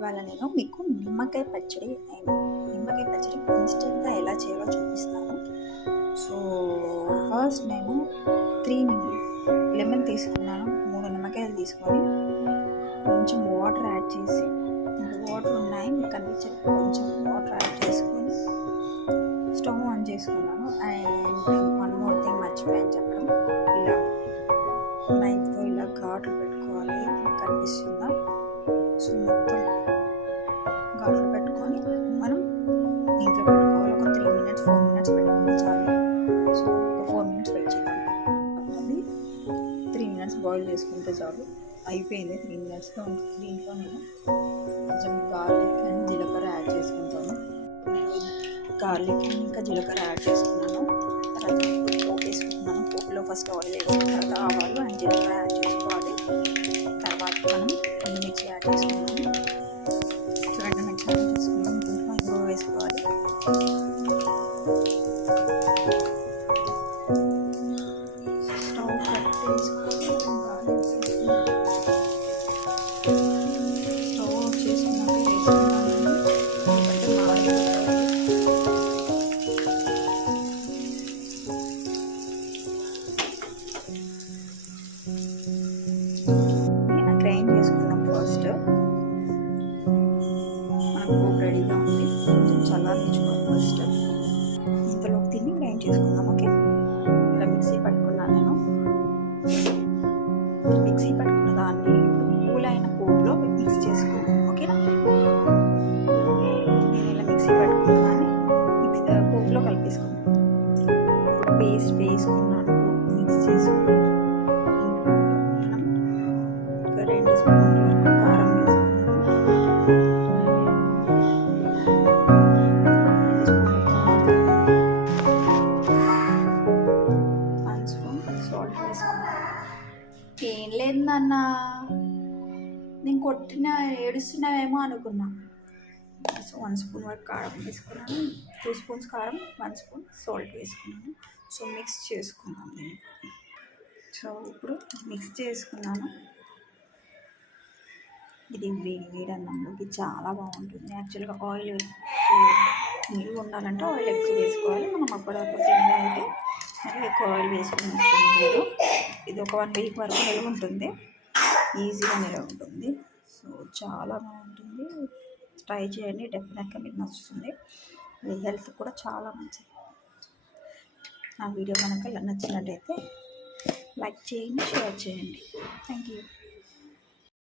ఇవాళ నేను మీకు నిమ్మకాయ పచ్చడి ఇన్స్టెంట్గా ఎలా చేయాలో చూపిస్తాను. సో ఫస్ట్ నేను 3 లెమన్ తీసుకున్నాను. 3 నిమ్మకాయలు తీసుకొని కొంచెం వాటర్ యాడ్ చేసి, వాటర్ ఉన్నాయి మీకు కనిపించే కొంచెం వాటర్ యాడ్ చేసుకొని స్టవ్ ఆన్ చేసుకున్నాను. అండ్ వన్ మోర్ థింగ్ మర్చిపోయాను చెప్పడం, ఇలా నైఫ్తో ఇలా ఘాట్లు పెట్టుకోవాలి. మీకు కనిపిస్తుందా? సో మొత్తం ఘాట్లు పెట్టుకొని మనం దీంట్లో పెట్టుకోవాలి. ఒక 3 minutes 4 minutes పెట్టుకుంటే చాలు. సో ఒక 4 minutes వెయిట్ చేద్దాం. అది 3 minutes బాయిల్ చేసుకుంటే చాలు. అయిపోయింది 3 minutesలో. దీంట్లో నేను కొంచెం గార్లిక్ అండ్ జీలకర్ర యాడ్ చేసుకుంటాను. గార్లిక్ ఇంకా జీలకర్ర యాడ్ చేసుకున్నాను. తర్వాత పోపు వేసుకుంటున్నాను. పోపులో ఫస్ట్ ఆయిల్ వేసుకున్న తర్వాత ఆవాలు అండ్ జీలకర్ర యాడ్ చేసుకోవాలి. తర్వాత మనం మిర్చి యాడ్ చేసుకున్నాము. చూడండి, మిర్చి యాడ్ చేసుకున్నాం. కొంచెం ఇంగువ వేసుకోవాలి. స్టవ్ కట్ చేసుకొని గార్లిక్ స్టవ్ ఆఫ్ చేసుకున్నాక వేసుకున్నాను. కొంచెం గ్రైండ్ చేసుకుందాం. ఫస్ట్ మనకు పోపు రెడీగా ఉంది. కొంచెం చల్లారించుకోవాలి ఫస్ట్. ఇంతలో తిని గ్రైండ్ చేసుకుందాం. ఓకే, ఇలా మిక్సీ పట్టుకున్నాను నేను. మిక్సీ పట్టుకున్న దాన్ని కూలైన పోపులో మిక్స్ చేసుకుందాం. ఓకేనా, నేను ఇలా మిక్సీ పట్టుకున్న దాన్ని పోపులో కలిపేసుకున్నాను. ఇప్పుడు పేస్ట్ వేసుకున్నాను. మిక్స్ చేసుకున్నాను. 2 స్పూన్ల వరకు కారం వేసుకున్నాను. 1 స్పూన్ సాల్ట్ వేసుకున్నాను. ఏం లేదు నాన్న, నేను ఏడుస్తున్నావేమో అనుకున్నా. సో 1 స్పూన్ వరకు కారం వేసుకున్నాను. 2 స్పూన్స్ కారం, 1 స్పూన్ సాల్ట్ వేసుకున్నాను. సో మిక్స్ చేసుకున్నాను దీన్ని. సో ఇప్పుడు మిక్స్ చేసుకున్నాను. ఇది వేడి అన్నంలోకి చాలా బాగుంటుంది. యాక్చువల్గా ఆయిల్ నీళ్ళు ఉండాలంటే ఆయిల్ ఎక్కువ వేసుకోవాలి. మనం అప్పుడప్పుడు తినడానికి మరి ఎక్కువ ఆయిల్ వేసుకుని లేదు. ఇది ఒక 1 week వరకు నిల్వ ఉంటుంది. ఈజీగా నిల్వ ఉంటుంది. సో చాలా బాగుంటుంది. ట్రై చేయండి, డెఫినెట్గా మీకు నచ్చుతుంది. ఇది హెల్త్ కూడా చాలా మంచిది. నా వీడియో కనుక నచ్చినట్టయితే లైక్ చేయండి, షేర్ చేయండి. Thank you.